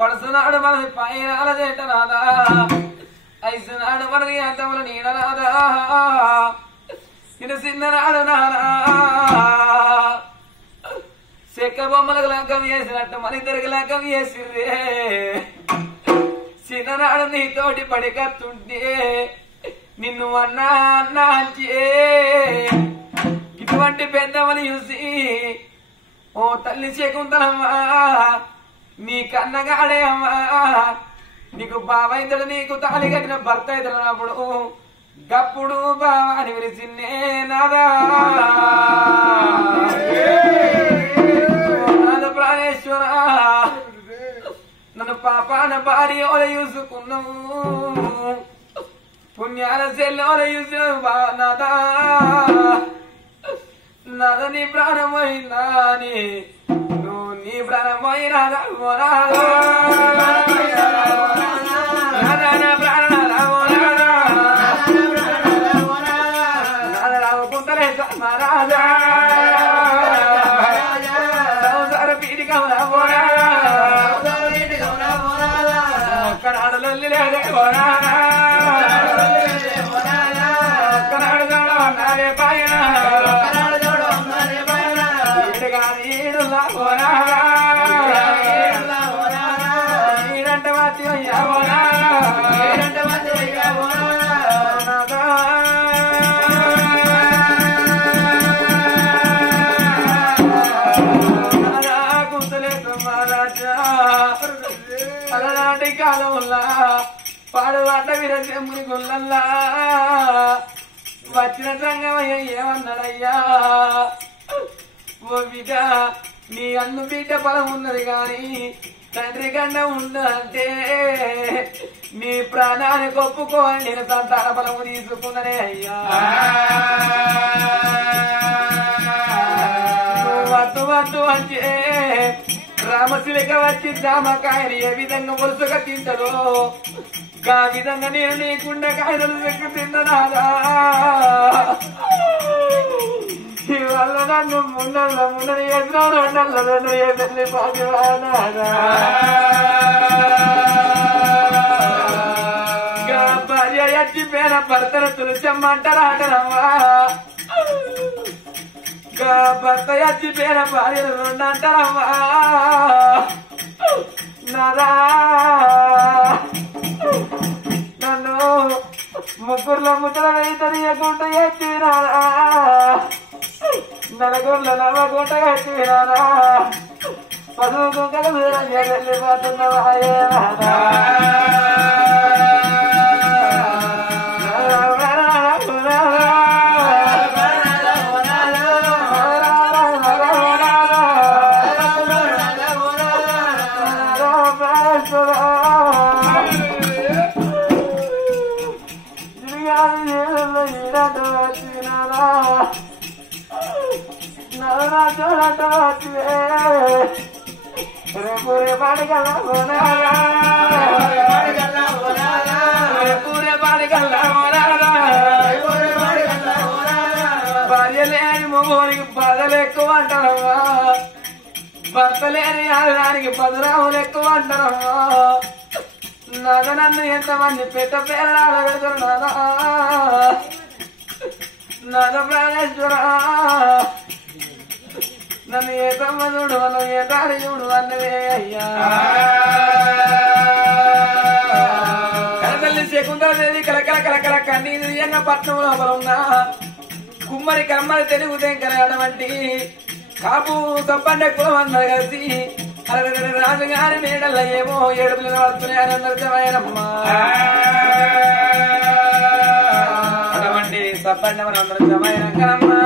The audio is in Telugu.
పడుతున్నాడు మనది పైన చేట రాదా ఐసునాడు మనది అంతముల నీడ రాదా ఇది చిన్ననాడు నారా చెక్క బొమ్మలకు లంకం వేసినట్టు మన ఇద్దరికి లంకం వేసిర్రే చిన్ననాడు నీతోటి పడికత్తుంటే నిన్ను అన్నా అన్నా ఇటువంటి పెద్దమని చూసి ఓ తల్లి చేకుందమ్మా నీ కన్నగాడే అమ్మా నీకు బావైతడు నీకు తాళి కట్టిన భర్త అవుతున్నప్పుడు గప్పుడు బావా అని విరిచిన్నే నాదా ప్రాణేశ్వర నన్ను పాపాన భార్య చూసుకున్నావు పుణ్యాల చెల్లెల చూసు నాదా నాద నీ ప్రాణమైనా నువ్వు నీ ప్రాణమైనా రావుకుంటలే మహారాజా సంసార పీడిక ఒక్కనాడు లొల్లి లేదే ఒక్కనాడు నాడే పైన అలనాటి కాలంలా పాడుబాట విరచెమ్ముని గుళ్ళల్లా వచ్చిన సంగమయ్య ఏమన్నాడయ్యా ఓ బిడ్డ నీ అన్ను బిడ్డ బలం ఉన్నది కాని తండ్రి గండ ఉందంటే నీ ప్రాణాన్ని ఒప్పుకోని నేను సంతాన బలము తీసుకున్ననే అయ్యా వద్దు వద్దు అంటే రామశిలిక వచ్చి జామకాయలు ఏ విధంగా వరుసగా తింటారో ఆ విధంగా నేను నీకుండా కాయలు లెక్క తిన్ననాదా ఇవాళ నన్ను ముండల్లో ముండని ఎదురు రెండల్లో రెండు ఎదుర్ని పాటివానాదా భార్య ఎత్తిపోయిన భర్తను తులసమ్మంటారాటనమ్మా భర్త ఎత్తిపోయిన భార్యను రెండంటారమ్మా నాదా నన్ను ముగ్గురులో ముద్దల వేయకుండా ఎత్తినారా నలుగురులో నవ్వకుండా ఎత్తినారా పదువు వెళ్ళిపోతున్నవా పూరే పాడిగల్లా భార్య లేని మొగోనికి బాధలు ఎక్కువ అంటారమ్మా భర్త లేని ఆడడానికి పదురాములు ఎక్కువ అంటారమ్మా నాద నన్ను ఎంతమంది పెద్ద పేరాల పెడతారు నాదా నాద ప్రాణేశ్వర నన్ను ఏ తమ్మ చూడు నన్ను ఏ దారి చూడు అన్నవే అయ్యా కనతల్లి శకుంతలదేవి కలకల కలకల కన్నీరు తీయంగా పట్నం లోపల ఉన్న కుమ్మరి కమ్మరి తెలుగు తెంకరాడమంటి కాపు తప్పండే కులం అందరు కలిసి రాజుగారి మేడల్ల ఏమో ఏడుపులు వస్తున్నాయనమ్మా అటువంటి తప్పండే మన అందరూ జమైనమ్మా